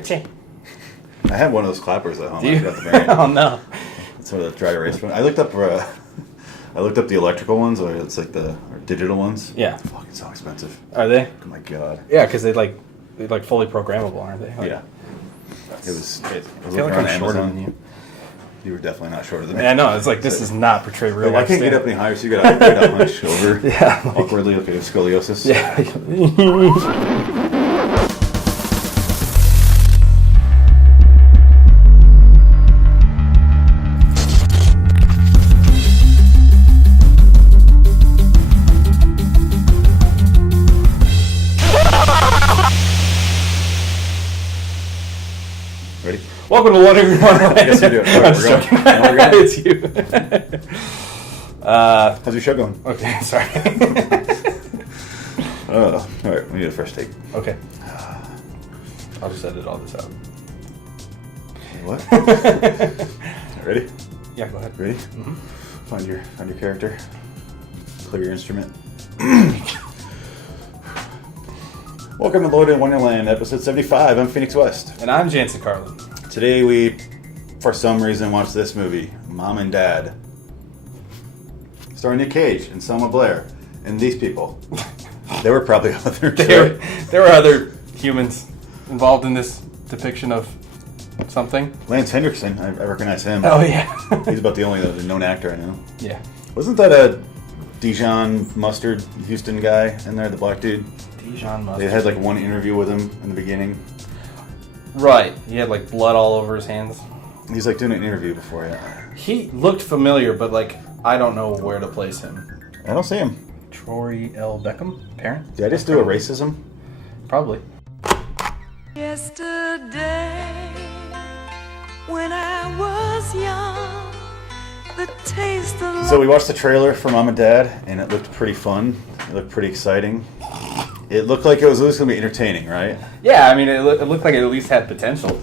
Ka-ching. I had one of those clappers at home. Do you? I forgot to bring it. Oh no. It's one of the dry erase ones. I looked up the electrical ones, or it's like the digital ones. Yeah. It's fucking so expensive. Are they? Oh my god. Yeah, because they're fully programmable, aren't they? Yeah. It was. I feel like I'm shorter than you. You were definitely not shorter than me. Yeah, no, it's like this is not portray real life. I can't get up any higher, so you gotta hunch over. Yeah. Awkwardly, look at scoliosis. Yeah. Ready? Welcome to Wonderland. Yes, you do. All right, we're going. It's you. How's your show going? Okay, sorry. All right, we need a fresh take. Okay. I'll just edit all this out. What? Ready? Yeah, go ahead. Ready? Mm-hmm. Find your character. Clear your instrument. Welcome to Loiter, Wonderland, episode 75. I'm Phoenix West. And I'm Jansen Carlin. Today we, for some reason, watched this movie, Mom and Dad. Starring Nick Cage and Selma Blair. And these people. There were probably other... There were other humans involved in this depiction of something. Lance Henriksen, I recognize him. Oh, yeah. He's about the only known actor I know. Yeah. Wasn't that a Dijon Mustard Houston guy in there, the black dude? Dijon Mustard. They had like one interview with him in the beginning. Right. He had like blood all over his hands. He's like doing an interview before, yeah. He looked familiar, but like I don't know where to place him. I don't see him. Troy L. Beckham? Parent? Did I just do a racism? Probably. Yesterday, when I was young, the taste of So we watched the trailer for Mom and Dad, and it looked pretty fun. It looked pretty exciting. It looked like it was at least going to be entertaining, right? Yeah, I mean, it looked like it at least had potential.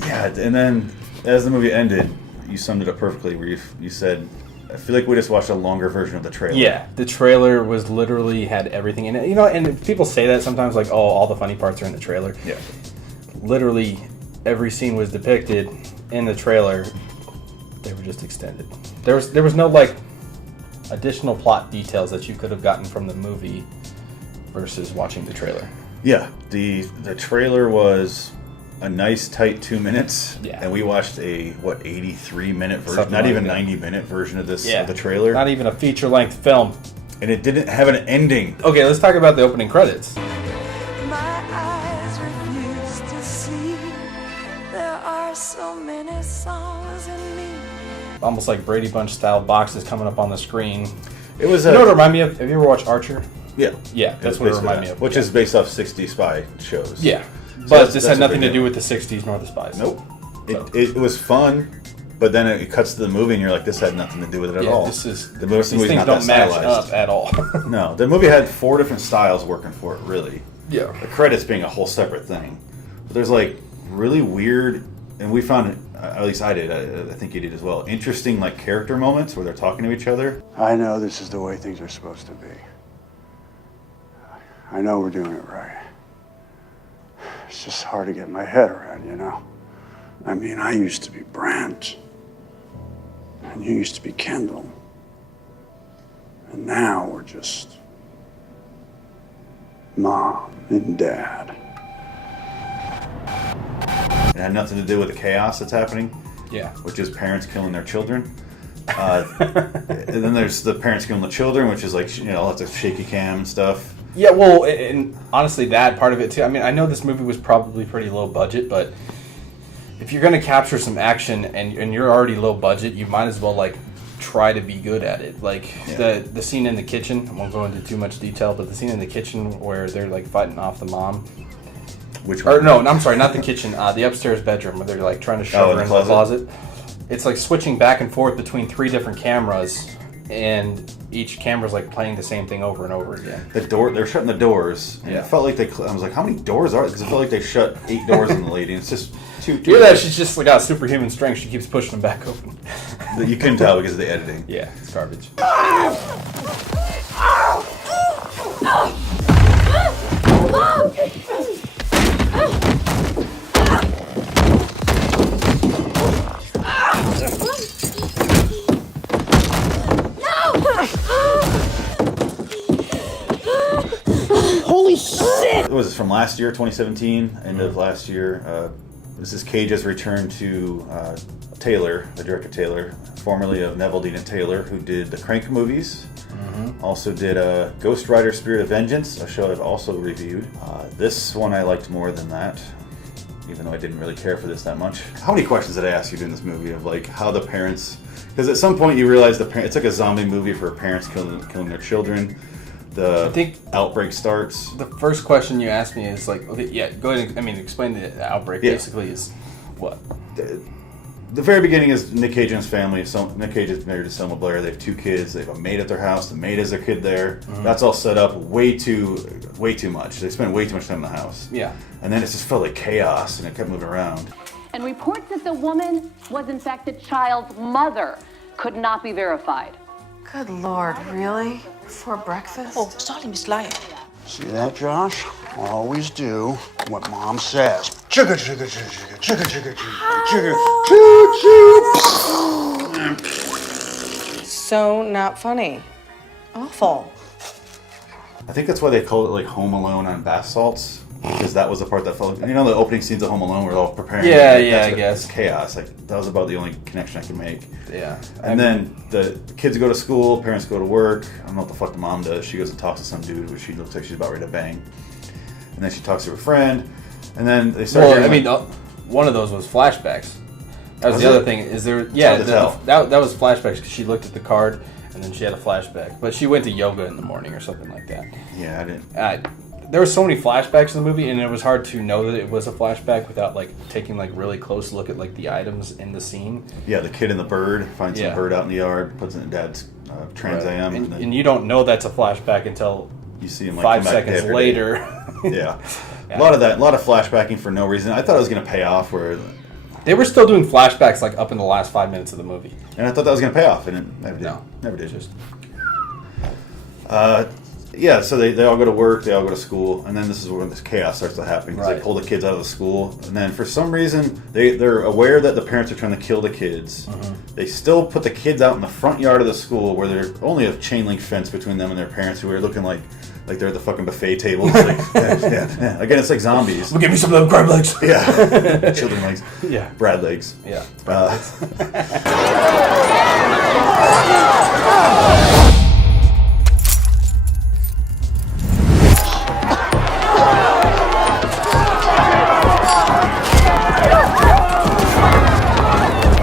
Yeah, and then as the movie ended, you summed it up perfectly where you said, I feel like we just watched a longer version of the trailer. Yeah, the trailer was literally had everything in it. You know, and people say that sometimes, like, oh, all the funny parts are in the trailer. Yeah. Literally, every scene was depicted in the trailer. They were just extended. There was no, like, additional plot details that you could have gotten from the movie versus watching the trailer. Yeah, the trailer was a nice tight 2 minutes. Yeah. And we watched a 83-minute version, Something not like even that. 90-minute version of this of the trailer. Not even a feature-length film. And it didn't have an ending. Okay, let's talk about the opening credits. my eyes refuse to see. There are so many songs in me. Almost like Brady Bunch style boxes coming up on the screen. It was You know what it reminded me of? Have you ever watched Archer? Yeah. Yeah, that's what it reminded me of. Which is based off 60 spy shows. Yeah. So But this that's had what nothing they to do. do with the 60s nor the spies. Nope. So. It was fun, but then it cuts to the movie and you're like, this had nothing to do with it at Yeah, all. these movie's things not don't that match stylized. up at all. No, the movie had 4 different styles working for it, really. Yeah. The credits being a whole separate thing. But there's like really weird, and we found it, at least I did, I think you did as well, interesting like character moments where they're talking to each other. I know this is the way things are supposed to be. I know we're doing it right. It's just hard to get my head around, you know? I mean, I used to be Brent, and you used to be Kendall. And now we're just Mom and Dad. It had nothing to do with the chaos that's happening, Yeah. which is parents killing their children. And then there's the parents killing the children, which is like, you know, lots of shaky cam and stuff. Yeah, well, and honestly, that part of it too. I mean, I know this movie was probably pretty low budget, but if you're going to capture some action and you're already low budget, you might as well like try to be good at it. Like the scene in the kitchen. I won't go into too much detail, but the scene in the kitchen where they're like fighting off the mom. Which one? Or no, I'm sorry, not the kitchen. The upstairs bedroom where they're like trying to shove her in in the the closet. It's like switching back and forth between 3 different cameras, and each camera's like playing the same thing over and over again. They're shutting the doors. And Yeah. It felt like I was like, how many doors are there? Because it felt like they shut 8 doors on the lady. And it's just two. Hear that? She's just got superhuman strength. She keeps pushing them back open. You couldn't tell because of the editing. Yeah, it's garbage. from last year, 2017, end of last year. This is Cage's return to Taylor, the director Taylor, formerly of Neville Dean and Taylor, who did the Crank movies. Also did Ghost Rider Spirit of Vengeance, a show I've also reviewed. This one I liked more than that, even though I didn't really care for this that much. How many questions did I ask you during this movie of like how the parents... Because at some point you realize it's like a zombie movie for parents killing their children. I think outbreak starts. The first question you asked me is like, okay, yeah, go ahead. Explain the outbreak. Yeah. Basically, is what? The very beginning is Nick Cage and his family. So Nick Cage is married to Selma Blair. They have 2 kids. They have a maid at their house. The maid has their kid there. That's all set up way too much. They spend way too much time in the house. Yeah. And then it just felt like chaos, and it kept moving around. And reports that the woman was in fact the child's mother could not be verified. Good Lord, really? Before breakfast? Oh, sorry, Miss Lion. See that, Josh? Always do what Mom says. Chugga, chugga, chugga, chugga, chugga, chugga, chugga, choo, choo. So not funny. Awful. I think that's why they called it like Home Alone on bath salts, because that was the part that felt like, you know, the opening scenes of Home Alone were all preparing. Yeah, like, yeah, I guess. It's chaos. Like that was about the only connection I could make. Yeah. And then the kids go to school, parents go to work. I don't know what the fuck the mom does. She goes and talks to some dude who she looks like she's about ready to bang. And then she talks to her friend. And then they start. Well, I mean, one of those was flashbacks. That was the other thing. Is there? Yeah, that was flashbacks because she looked at the card and then she had a flashback. But she went to yoga in the morning or something like that. Yeah, I didn't. There were so many flashbacks in the movie, and it was hard to know that it was a flashback without like taking like really close look at like the items in the scene. Yeah, the kid and the bird finds some bird out in the yard, puts it in Dad's Trans Am, and you don't know that's a flashback until you see him like 5 seconds later. Yeah. A lot of flashbacking for no reason. I thought it was going to pay off. Where they were still doing flashbacks like up in the last 5 minutes of the movie, and I thought that was going to pay off, and it never did. No, never did. Just. Yeah, so they all go to work, they all go to school, and then this is when this chaos starts to happen because Right. they pull the kids out of the school, and then for some reason they're aware that the parents are trying to kill the kids. They still put the kids out in the front yard of the school where there's only a chain link fence between them and their parents, who are looking like they're at the fucking buffet table. Like, yeah. Again, it's like zombies. Well, give me some of them crab legs. Yeah, children legs. Yeah, Brad legs. Yeah.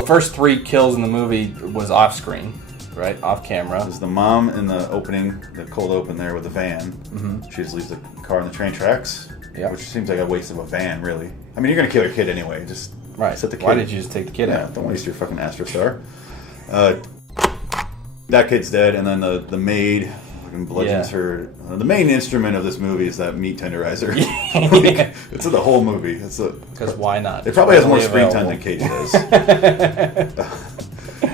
First 3 kills in the movie was off screen, right? Off camera. There's the mom in the opening, the cold open there with the van. She just leaves the car on the train tracks, which seems like a waste of a van, really. I mean, you're going to kill your kid anyway. Just set the kid. Why did you just take the kid Yeah, out? don't waste your fucking Astrostar. That kid's dead, and then the maid fucking bludgeons her. The main instrument of this movie is that meat tenderizer. It's in the whole movie. Because why not? It probably has more screen time than Cage does.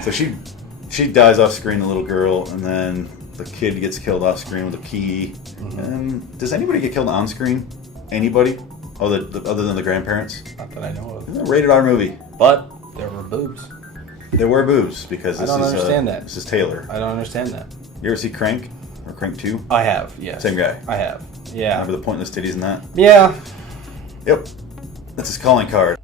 So she dies off screen, the little girl, and then the kid gets killed off screen with a key. And does anybody get killed on screen? Anybody? Other than the grandparents? Not that I know of. It's a rated R movie. But there were boobs. There were boobs because I don't understand that. This is Taylor. I don't understand that. You ever see Crank or Crank 2? I have, yes. Same guy. I have. Yeah. Remember the pointless titties in that? Yeah. Yep. That's his calling card.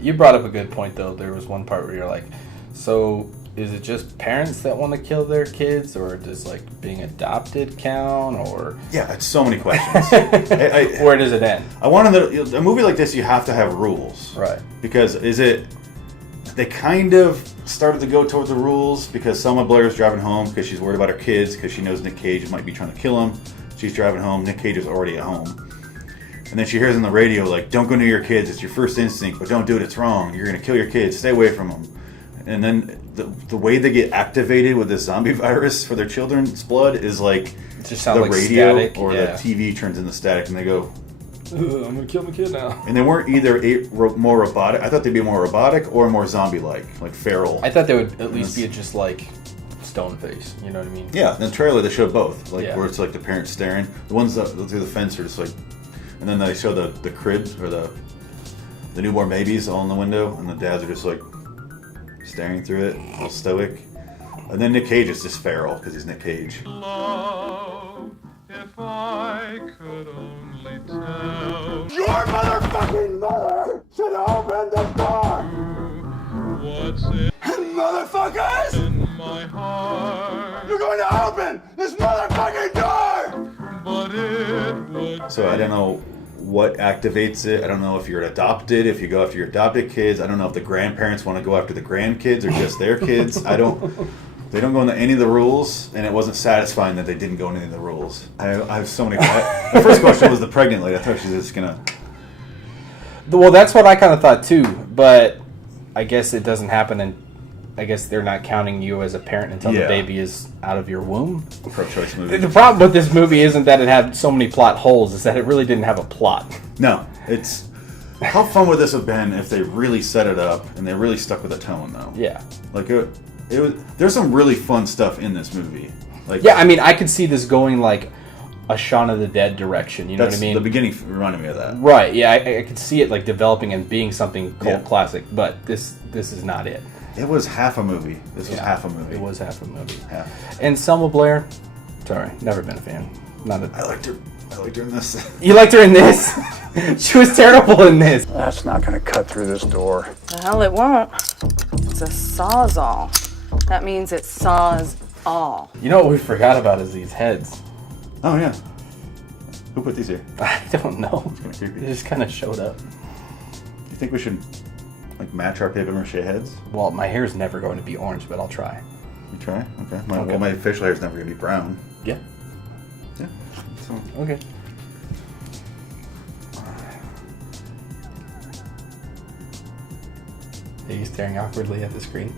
You brought up a good point, though. There was one part where you're like, so is it just parents that want to kill their kids, or does like being adopted count, or Yeah, it's so many questions. where does it end? I wanted a movie like this. You have to have rules, Right. Because they kind of started to go toward the rules because Selma Blair is driving home because she's worried about her kids because she knows Nick Cage might be trying to kill him. She's driving home. Nick Cage is already at home. And then she hears on the radio, like, don't go near your kids. It's your first instinct, but don't do it. It's wrong. You're going to kill your kids. Stay away from them. And then the way they get activated with this zombie virus for their children's blood is like It just sounds the like radio static. or the TV turns into static, and they go, I'm going to kill my kid now. and they weren't either more robotic. I thought they'd be more robotic or more zombie-like, like feral. I thought they would at least be just like stone face. You know what I mean? Yeah, in the trailer they show both, like Yeah. where it's like the parents staring. The ones that through the fence are just like, and then they show the cribs or the the newborn babies all in the window, and the dads are just like staring through it, all stoic. And then Nick Cage is just feral because he's Nick Cage. Love, if I could only tell Your motherfucking mother should open the door! what's in Motherfuckers! my heart, You're going to open this motherfucking door! but it would So I don't know what activates it. I don't know if you're adopted, if you go after your adopted kids. I don't know if the grandparents want to go after the grandkids or just their kids. They don't go into any of the rules, and it wasn't satisfying that they didn't go into any of the rules. I have so many. The first question was the pregnant lady. I thought she was just gonna. Well, that's what I kind of thought too, but I guess it doesn't happen, and I guess they're not counting you as a parent until the Yeah. baby is out of your womb. Pro-choice movie. The problem with this movie isn't that it had so many plot holes, it's that it really didn't have a plot. No, it's. How fun would this have been if they really set it up and they really stuck with the tone, though? Yeah. Like it was. There's some really fun stuff in this movie. Like Yeah, I mean, I could see this going like a Shaun of the Dead direction, you know that's what I mean? the beginning reminded me of that. Right, yeah, I could see it like developing and being something cult Yeah. classic, but this is not it. It was half a movie. This was half a movie. It was half a movie. Half. And Selma Blair, sorry, never been a fan. Not a. I liked her. I liked her in this. You liked her in this? She was terrible in this. That's not gonna cut through this door. The hell it won't. It's a sawzall. That means it saws all. You know what we forgot about is these heads. Oh yeah. Who put these here? I don't know. Kinda creepy. They just kind of showed up. Do you think we should like match our paper mache heads? Well, my hair is never going to be orange, but I'll try. You try? Okay. Okay. Well, my facial hair is never gonna be brown. Yeah. Yeah. So Okay. Are you staring awkwardly at the screen?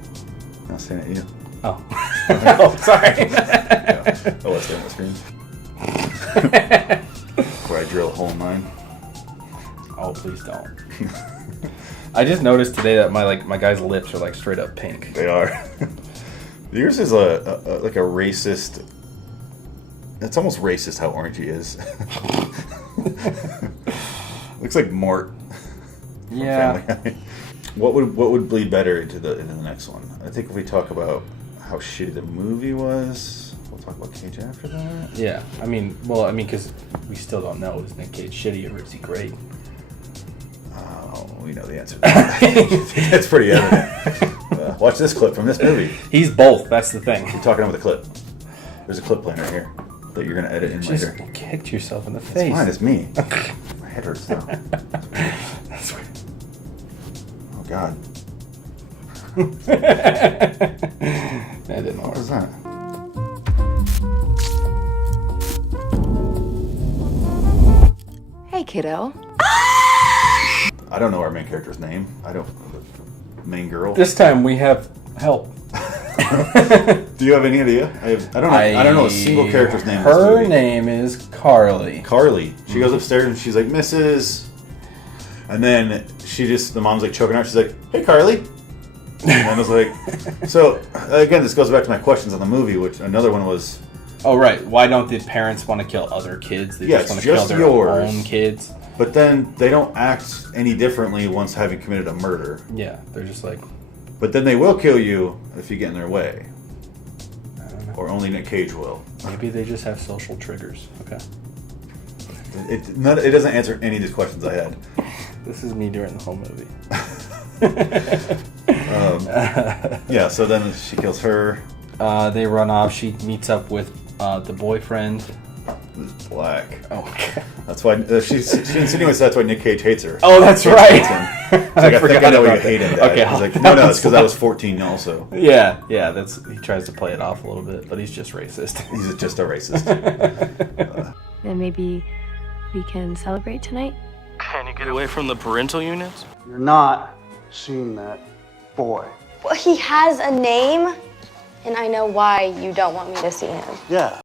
I'm staring at you. Oh. Oh, sorry. Yeah. Oh, let's stare at the screen. Where I drill a hole in mine. Oh, please don't. I just noticed today that my guy's lips are like straight up pink. They are. Yours is a like a racist. It's almost racist how orange he is. Looks like Mort. from Yeah. Family Guy. What would bleed better into the next one? I think if we talk about how shitty the movie was, we'll talk about Cage after that. Yeah. Because we still don't know. Is Nick Cage shitty or is he great? Oh, we know the answer to that. It's pretty evident. Watch this clip from this movie. He's both. That's the thing. You're talking over the clip. There's a clip playing right here that you're going to edit in Just later. kicked yourself in the It's face. fine, it's me. My head hurts now. That's weird. Oh, God. That didn't What work. was that? Hey, kiddo. I don't know our main character's name. I don't. The main girl. This time we have help. Do you have any idea? I don't know a single character's name. in this Her movie. name is Carly. Carly. She goes upstairs and she's like, Mrs. And then the mom's like choking her. She's like, hey, Carly. And I was like, so again, this goes back to my questions on the movie, which another one was, Oh, right. Why don't the parents want to kill other kids? They Yeah, just want it's to kill just their yours. own kids. but then they don't act any differently once having committed a murder. Yeah, they're just like, But then they will kill you if you get in their way. I don't know. Or only Nick Cage will. Maybe they just have social triggers. Okay. It doesn't answer any of these questions I had. This is me during the whole movie. Yeah, so then she kills her. They run off. She meets up with the boyfriend. Who's black. Oh, okay. That's why she insinuates that's why Nick Cage hates her. Oh, that's Cage right. hates him. She's like, I think I know why you hate him. Dad. Okay, He's like, that no, was it's because I was 14 also. Yeah, he tries to play it off a little bit, but he's just racist. He's just a racist. Then maybe we can celebrate tonight? Can you get away from the parental units? You're not seeing that boy. Well, he has a name, and I know why you don't want me to see him. Yeah.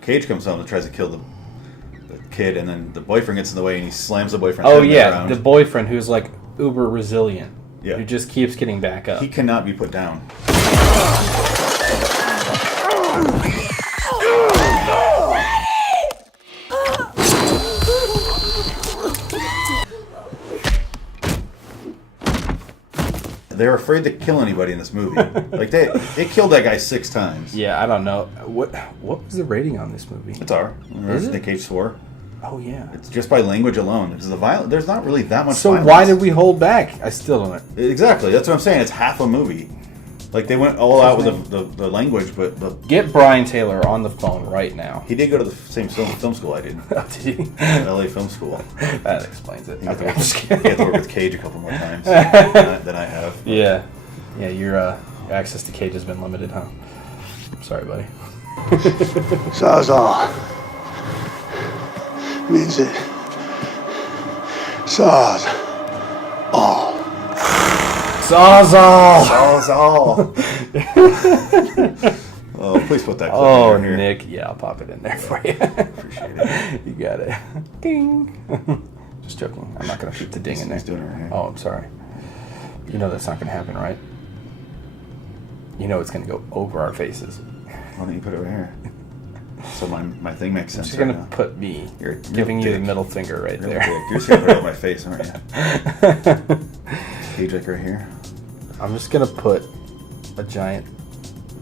Cage comes home and tries to kill the kid, and then the boyfriend gets in the way and he slams the boyfriend. Oh, yeah, the boyfriend who's like uber resilient. Yeah. Who just keeps getting back up. He cannot be put down. they're afraid to kill anybody in this movie. Like they killed that guy 6 times. Yeah, I don't know. What was the rating on this movie? It's R. Is it? Nick Cage swore. Oh yeah. It's just by language alone. Because there's not really that much. So violence. why did we hold back? I still don't. Exactly. That's what I'm saying. It's half a movie. Like they went all out with the language, but get Brian Taylor on the phone right now. He did go to the same film school I did. Did he? LA Film School. That explains it. He Okay, had I'm just kidding. to work with Cage a couple more times than I have. Yeah. Your access to Cage has been limited, huh? Sorry, buddy. Sawzall means it. Saws all. Sawzall! Sawzall! Oh, please put that clip in here. Nick. Yeah, I'll pop it in there for you. Appreciate it. You got it. Ding. Just joking. I'm not going to shoot the ding in there. He's doing it right here. Oh, I'm sorry. You know that's not going to happen, right? You know it's going to go over our faces. Why don't you put it right here? So my thing makes sense. She's going to now. put me. You're giving you the middle finger right there. You're just going to put it on my face, aren't you? Cage like right here. I'm just going to put a giant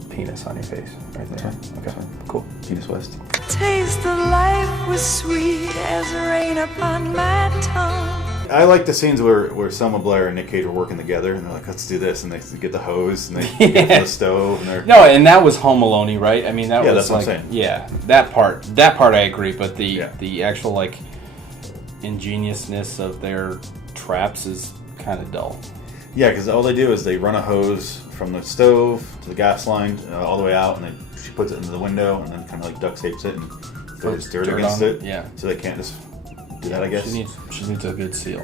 penis on your face right there. Okay, cool. Penis West. Taste of life was sweet as rain upon my tongue. I like the scenes where Selma Blair and Nick Cage were working together, and they're like, "Let's do this," and they get the hose and they get to the stove. And no, and that was Home Alone-y, right? I mean, that was that's like, what I'm saying. Yeah, that part I agree, but the actual like ingeniousness of their traps is kind of dull. Yeah, because all they do is they run a hose from the stove to the gas line all the way out, and she puts it into the window, and then kind of like duct tapes it and throws dirt against it. Yeah, so they can't just do that. I guess she needs a good seal.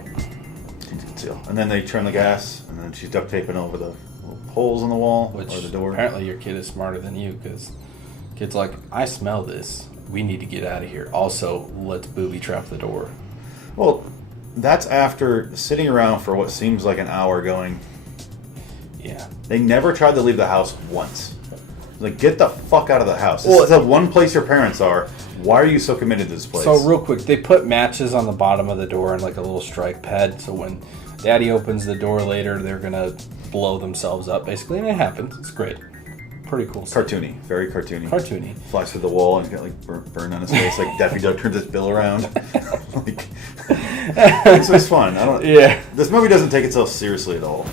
And then they turn the gas, and then she's duct taping over the little holes in the wall or the door. Apparently, your kid is smarter than you because kid's like, I smell this. We need to get out of here. Also, let's booby trap the door. Well, that's after sitting around for what seems like an hour going. Yeah. They never tried to leave the house once. Like, get the fuck out of the house. This is the one place your parents are. Why are you so committed to this place? So real quick, they put matches on the bottom of the door and like a little strike pad. So when Daddy opens the door later, they're gonna blow themselves up, basically, and it happens. It's great, pretty cool. Cartoony, very cartoony. Cartoony. Flies through the wall and got like burn on his face. Like Daffy Duck turns his bill around. Like, it's just fun. Yeah. This movie doesn't take itself seriously at all.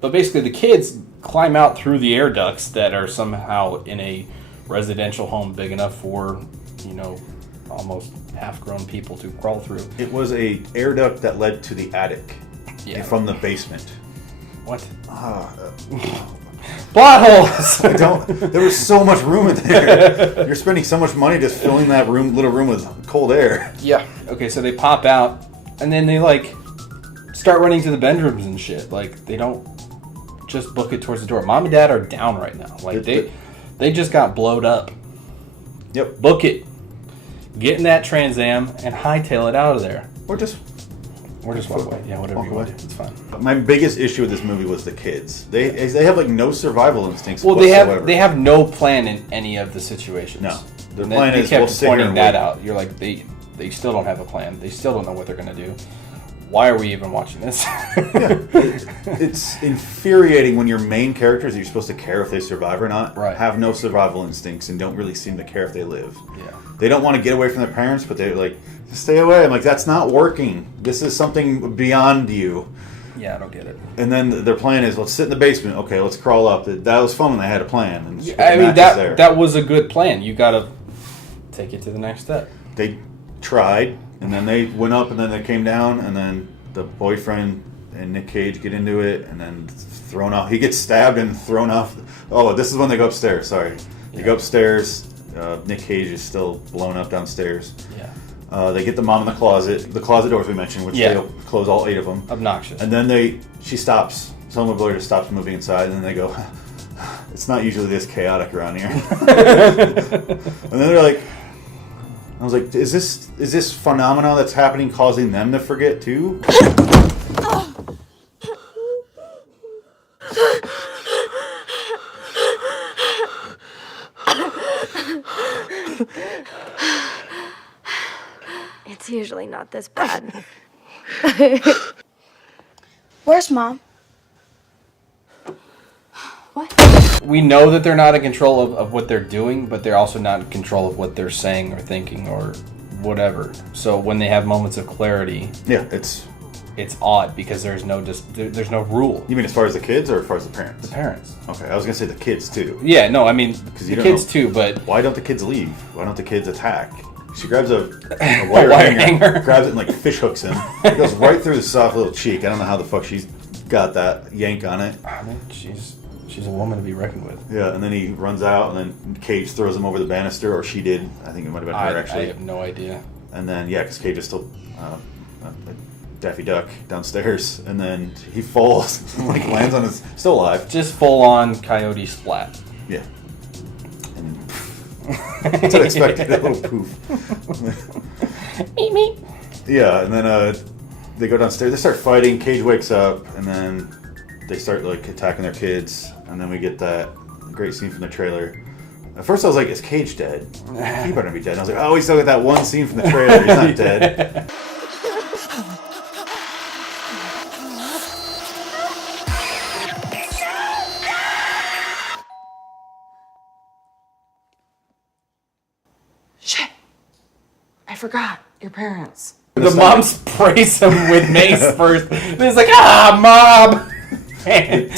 But basically, the kids climb out through the air ducts that are somehow in a residential home big enough for, almost half-grown people to crawl through. It was a air duct that led to the attic from the basement. What? Plot holes! There was so much room in there. You're spending so much money just filling that little room with cold air. Yeah. Okay, so they pop out, and then they, start running to the bedrooms and shit. They don't just book it towards the door. Mom and Dad are down right now. They just got blowed up. Yep. Book it. Get in that Trans Am and hightail it out of there. Or just walk away. Yeah, whatever you want. It's fine. My biggest issue with this movie was the kids. They have no survival instincts. Well, whatsoever. they have no plan in any of the situations. No, the plan is we'll sit pointing that out. You're like they still don't have a plan. They still don't know what they're gonna do. Why are we even watching this? It's infuriating when your main characters that you're supposed to care if they survive or not have no survival instincts and don't really seem to care if they live. Yeah. They don't want to get away from their parents, but they're like, stay away. I'm like, that's not working. This is something beyond you. Yeah, I don't get it. And then their plan is, let's sit in the basement. Okay, let's crawl up. That was fun when they had a plan. And that was a good plan. You got to take it to the next step. They tried. And then they went up, and then they came down, and then the boyfriend and Nick Cage get into it, and then thrown off. He gets stabbed and thrown off. Oh, this is when they go upstairs. Sorry, they go upstairs. Nick Cage is still blown up downstairs. Yeah. They get the mom in the closet doors we mentioned, which they close all 8 of them. Obnoxious. And then she stops. Selma Blair just stops moving inside, and then they go, "It's not usually this chaotic around here." And then they're like, I was like, is this phenomenon that's happening causing them to forget too? It's usually not this bad. Where's Mom? We know that they're not in control of what they're doing, but they're also not in control of what they're saying or thinking or whatever. So when they have moments of clarity, yeah, it's odd because there's no rule. You mean as far as the kids or as far as the parents? The parents. Okay, I was gonna say the kids too. Yeah, no, I mean the kids too, but why don't the kids leave? Why don't the kids attack? She grabes a wire hanger, grabs it and like fish hooks him. It goes right through the soft little cheek. I don't know how the fuck she's got that yank on it. I mean, she's a woman to be reckoned with. Yeah, and then he runs out, and then Cage throws him over the banister, or she did. I think it might have been her actually. I have no idea. And then because Cage is still Daffy Duck downstairs, and then he falls, like lands on his, still alive. Just full on coyote splat. Yeah. And that's what I expected, a little poof. Meep meep. Yeah, and then they go downstairs, they start fighting, Cage wakes up, and then they start like attacking their kids, and then we get that great scene from the trailer. At first I was like, is Cage dead? He better be dead. And I was like, oh, we still got that one scene from the trailer, he's not dead. Shit. I forgot. Your parents. The mom sprays him with mace first. And he's like, Mom! And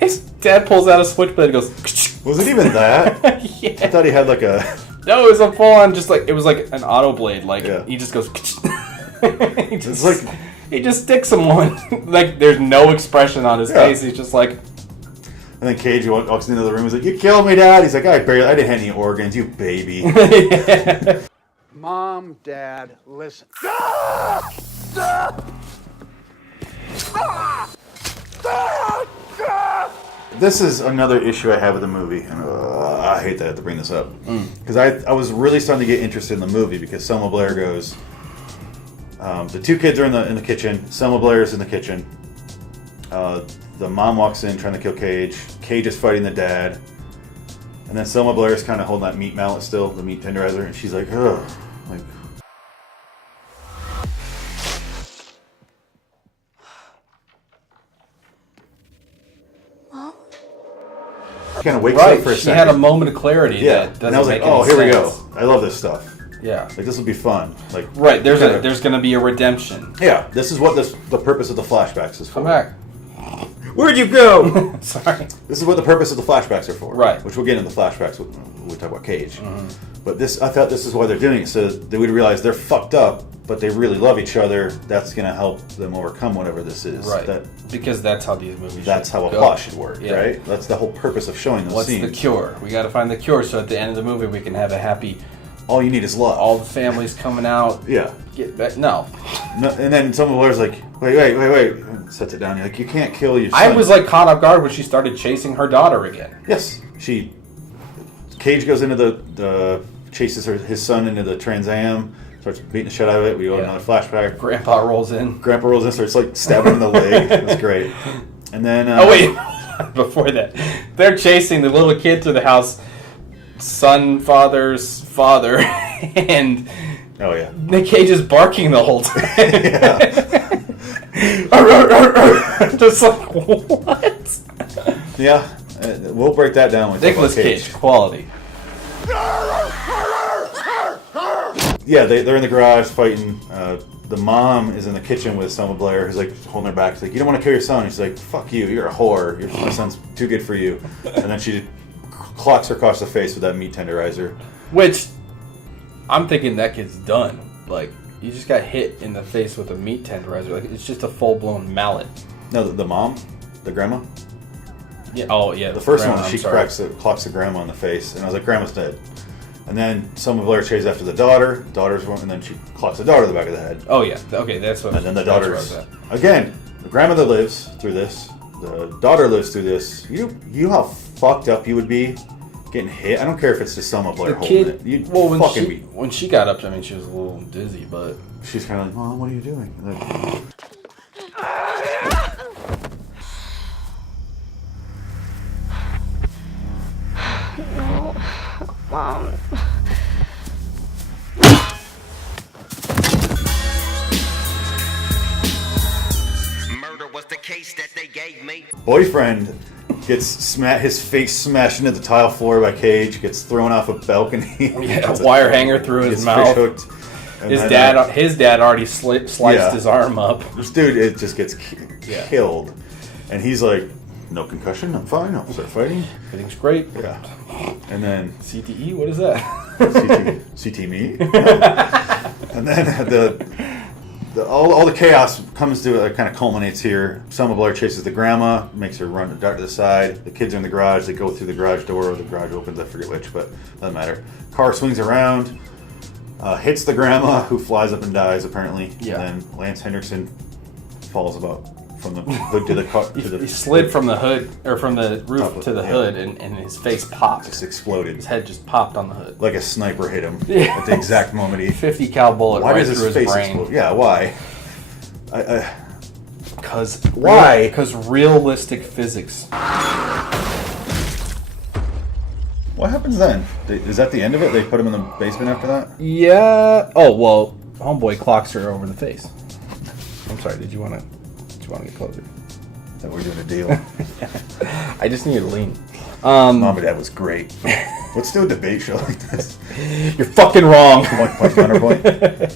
his dad pulls out a switchblade and goes... Was it even that? Yeah. I thought he had like a... No, it was a full-on, just like, it was like an auto blade. Like, he just goes... he just sticks someone. Like, there's no expression on his face. He's just like... And then Cage walks into the room. He's like, "You killed me, Dad." He's like, I didn't have any organs, you baby." Mom, Dad, listen. This is another issue I have with the movie, and I hate that I have to bring this up because I was really starting to get interested in the movie because Selma Blair goes. The two kids are in the kitchen. Selma Blair's in the kitchen. The mom walks in trying to kill Cage. Cage is fighting the dad. And then Selma Blair's kind of holding that meat mallet still, the meat tenderizer, and she's like, ugh. Like, Mom? kind of wakes up for a second. She had a moment of clarity. Yeah, that and I was like, oh, here we go. I love this stuff. Yeah, like this will be fun. Like, right, there's going to be a redemption. Yeah, this is what the purpose of the flashbacks is for. Come back. Where'd you go? Sorry. This is what the purpose of the flashbacks are for. Right. Which we'll get into the flashbacks when we talk about Cage. Mm-hmm. But I thought this is why they're doing it, so they would realize they're fucked up, but they really love each other. That's going to help them overcome whatever this is. Right. Because that's how these movies That's how a plot should work, right? That's the whole purpose of showing those scenes. What's the cure? We got to find the cure, so at the end of the movie we can have a happy... All you need is love. All the families coming out. Yeah. Get back. No. And then some of the lawyers like, wait. Sets it down. You're like, you can't kill your son. I was like caught off guard when she started chasing her daughter again. Yes. Cage goes into the chases his son into the Trans Am, starts beating the shit out of it. We go another flashback. Grandpa rolls in, starts like stabbing in the leg. That's great. And then before that, they're chasing the little kid to the house. Son, father's father, and Nick Cage is barking the whole time. Just like, what? Yeah, we'll break that down with Nicolas Cage quality. Yeah, they're in the garage fighting. The mom is in the kitchen with Selma Blair, who's like holding her back. She's like, "You don't want to kill your son." She's like, "Fuck you, you're a whore. My son's too good for you." And then she clocks her across the face with that meat tenderizer. Which, I'm thinking that kid's done. Like, you just got hit in the face with a meat tenderizer. Like, it's just a full-blown mallet. No, the mom? The grandma? Yeah. Oh, yeah. The first one, she clocks the grandma in the face, and I was like, grandma's dead. And then Selma Blair chases after the daughter's one, and then she clocks the daughter in the back of the head. Oh, yeah. Okay, that's what. And then the daughter's... Again, the grandmother lives through this. The daughter lives through this. You know how fucked up you would be getting hit. I don't care if it's just Selma Blair The holding kid. it. You Well, fucking when she got up, I mean, she was a little dizzy, but she's kind of like, Mom, what are you doing? Like, No, Mom. Murder was the case that they gave me. boyfriend gets his face smashed into the tile floor by Cage, gets thrown off a balcony. Yeah, a wire hanger through his mouth. Hooked, his dad already sliced his arm up. This dude, it just gets killed, and he's like, "No concussion, I'm fine. I'll start fighting. Everything's great." Yeah, and then CTE, what is that? CT me. And then all the chaos comes to kind of culminates here. Selma Blair chases the grandma, makes her run dart to the side. The kids are in the garage. They go through the garage door, or the garage opens. I forget which, but doesn't matter. Car swings around, hits the grandma, who flies up and dies apparently. Yeah. And then Lance Henriksen falls about from the hood to the car. He slid from the hood, or from the roof to the hood, and his face popped. Just exploded. His head just popped on the hood. Like a sniper hit him at the exact moment. 50 cal bullet right through his brain. Explode? Yeah, why? Because realistic physics. What happens then? Is that the end of it? They put him in the basement after that? Yeah. Oh well, homeboy clocks her over the face. I'm sorry. Did you want to get closer? That we're doing a deal. I just need to lean. Mom and Dad was great. Let's do a debate show like this. You're fucking wrong. Point, counterpoint.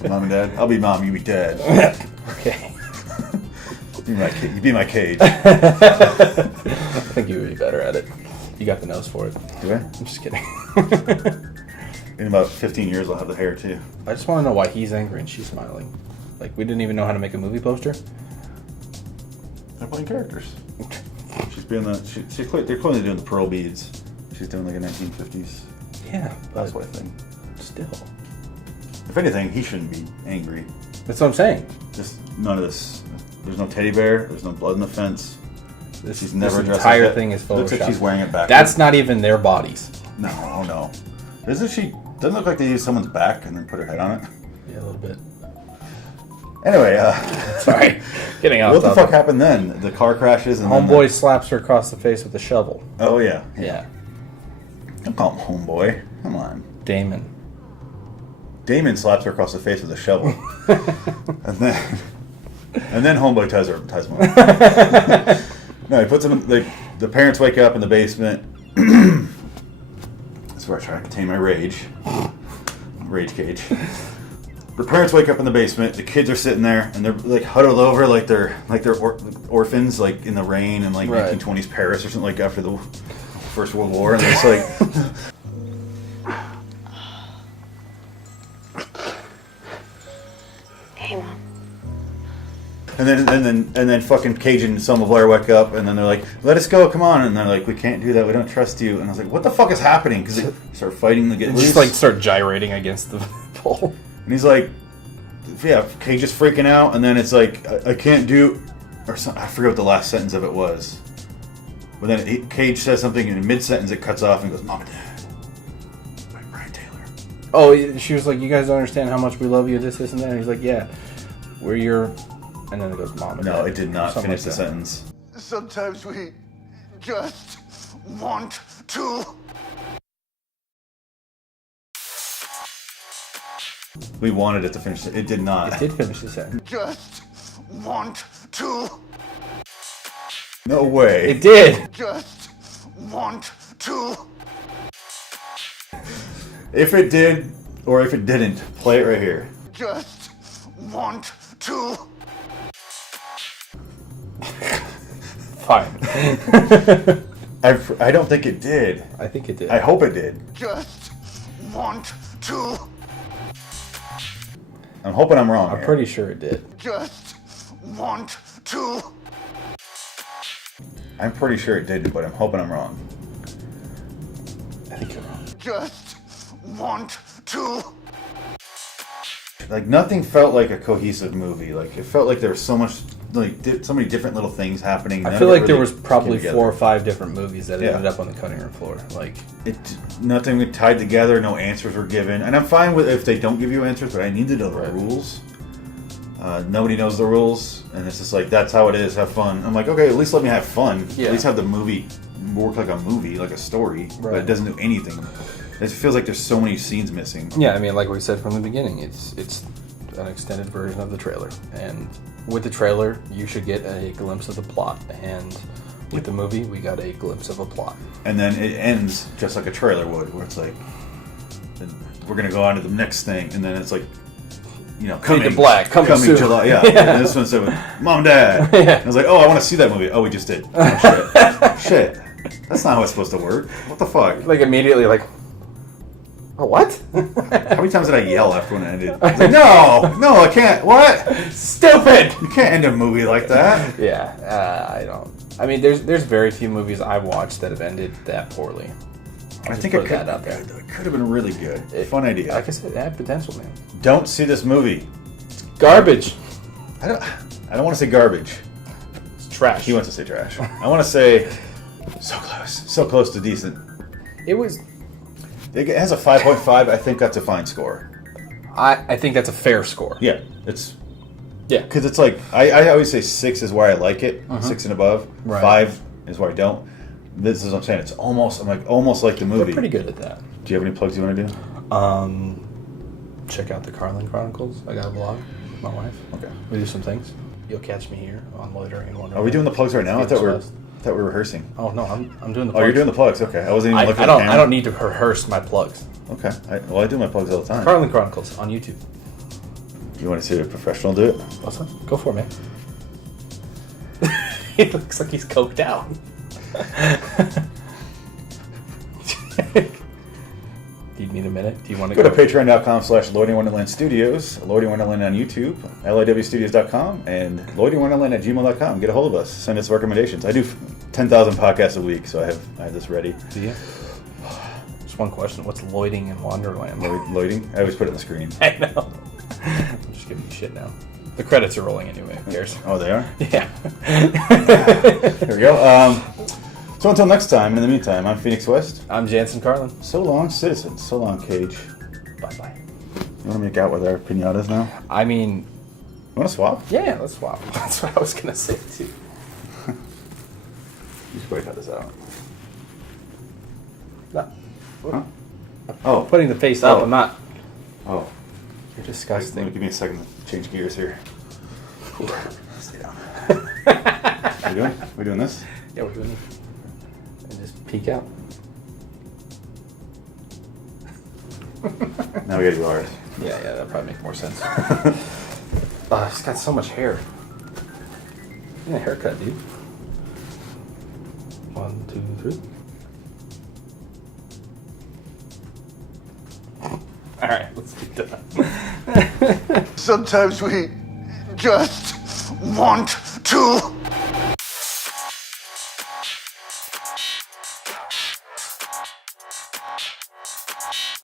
Mom and Dad. I'll be Mom. You be Dad. Okay. You be my Cage. I think you would be better at it. You got the nose for it. Do I? I'm just kidding. In about 15 years, I'll have the hair too. I just want to know why he's angry and she's smiling. Like, we didn't even know how to make a movie poster. They're playing characters. She's being they're clearly doing the pearl beads. She's doing like a 1950s. Yeah, housewife thing. Still. If anything, he shouldn't be angry. That's what I'm saying. Just none of this. There's no teddy bear. There's no blood in the fence. This entire thing is Photoshop. Looks like she's wearing it back. That's not even their bodies. No, oh no. Doesn't look like they used someone's back and then put her head on it? Yeah, a little bit. Anyway, sorry. Getting off. What the fuck happened then? The car crashes and homeboy slaps her across the face with a shovel. Oh yeah. Yeah. Don't call him homeboy. Come on. Damon Damon slaps her across the face with a shovel. and then homeboy ties him up. No, he puts him in, the parents wake up in the basement. That's where I try to contain my rage. Rage Cage. The parents wake up in the basement. The kids are sitting there, and they're like huddled over, like they're orphans, like in the rain in like 1920s Paris or something, like after the First World War, and it's like. Hey, Mom. And then fucking Cage and Selma Blair wake up, and then they're like, "Let us go, come on!" And they're like, "We can't do that. We don't trust you." And I was like, "What the fuck is happening?" Because they start fighting to get loose. Just like start gyrating against the pole. And he's like, "Yeah." Cage is freaking out, and then it's like, "I can't do," or something. I forget what the last sentence of it was. But then Cage says something, and in mid-sentence it cuts off and goes, "Mom and Dad." Like Brian Taylor. Oh, she was like, "You guys don't understand how much we love you. This and that." And he's like, "Yeah, we're your." And then it goes, "Mom and Dad." No, it did not finish the sentence. Sometimes we just want to. We wanted it to finish it. It did not. It did finish the sentence. Just want to. No way. It did. Just want to. If it did, or if it didn't, play it right here. Just want to. Fine. I don't think it did. I think it did. I hope it did. Just want to. I'm hoping I'm wrong. I'm pretty sure it did. Just want to. I'm pretty sure it did, but I'm hoping I'm wrong. I think you're wrong. Just want to. Like, nothing felt like a cohesive movie. Like, it felt like there was so much so many different little things happening. I feel like there was probably 4 or 5 different movies that ended up on the cutting room floor. Like nothing tied together, no answers were given, and I'm fine with if they don't give you answers, but I need to know the rules. Nobody knows the rules, and it's just like that's how it is. Have fun. I'm like, okay, at least let me have fun. Yeah. At least have the movie work like a movie, like a story, but it doesn't do anything. It feels like there's so many scenes missing. Yeah, I mean, like we said from the beginning, it's an extended version of the trailer, and with the trailer, you should get a glimpse of the plot, and with the movie, we got a glimpse of a plot. And then it ends just like a trailer would, where it's like, we're gonna go on to the next thing, and then it's like, coming to black, coming soon. July, yeah. And this one said, Mom, Dad. Yeah. And I was like, oh, I want to see that movie. Oh, we just did. Oh, shit. That's not how it's supposed to work. What the fuck? Like immediately, like, oh, what? How many times did I yell after when it ended? I was like, no, I can't. What? Stupid! You can't end a movie like that. Yeah, I don't. I mean, there's very few movies I've watched that have ended that poorly. I think it could have been really good. Fun idea. Like I said, it had potential, man. Don't see this movie. It's garbage. I don't want to say garbage. It's trash. He wants to say trash. I want to say so close to decent. It has a 5.5. I think that's a fine score. I think that's a fair score. Yeah, because it's like I always say 6 is where I like it, 6 and above. Right. 5 is where I don't. This is what I'm saying. It's almost like the movie. We're pretty good at that. Do you have any plugs you want to do? Check out the Carlin Chronicles. I got a vlog with my wife. Okay. We do some things. You'll catch me here on Loiter in Wonderland. Are we doing the plugs right now? I thought we were rehearsing. Oh no, I'm doing the plugs. Oh, you're doing the plugs. Okay, I wasn't even looking at the camera. I don't need to rehearse my plugs. Okay. I do my plugs all the time. Carlin Chronicles on YouTube. You want to see a professional do it? Awesome. Go for it, man. He looks like he's coked out. Do you need a minute? Do you want to go to patreon.com/Loiter Wonderland Studios, Loiter Wonderland on YouTube, liwstudios.com, and loiterwonderland@gmail.com. Get a hold of us. Send us recommendations. I do 10,000 podcasts a week, so I have this ready. Do you? Just one question. What's loiting in Wonderland? Loiting? I always put it on the screen. I know. I'm just giving you shit now. The credits are rolling anyway. Who cares? Oh, they are? Yeah. Here we go. So until next time, in the meantime, I'm Phoenix West. I'm Jansen Carlin. So long, Citizen. So long, Cage. Bye-bye. You want to make out with our pinatas now? I mean... You want to swap? Yeah, let's swap. That's what I was going to say, too. You should probably cut this out. No. Huh? Oh. I'm putting the face up. I'm not... Oh. You're disgusting. Give me a second to change gears here. Stay down. We doing this? Yeah, we're doing it. And just peek out. Now we gotta do ours. Yeah, that'd probably make more sense. He's got so much hair. Yeah, haircut, dude. 1, 2, 3. All right, let's get done. Sometimes we just want to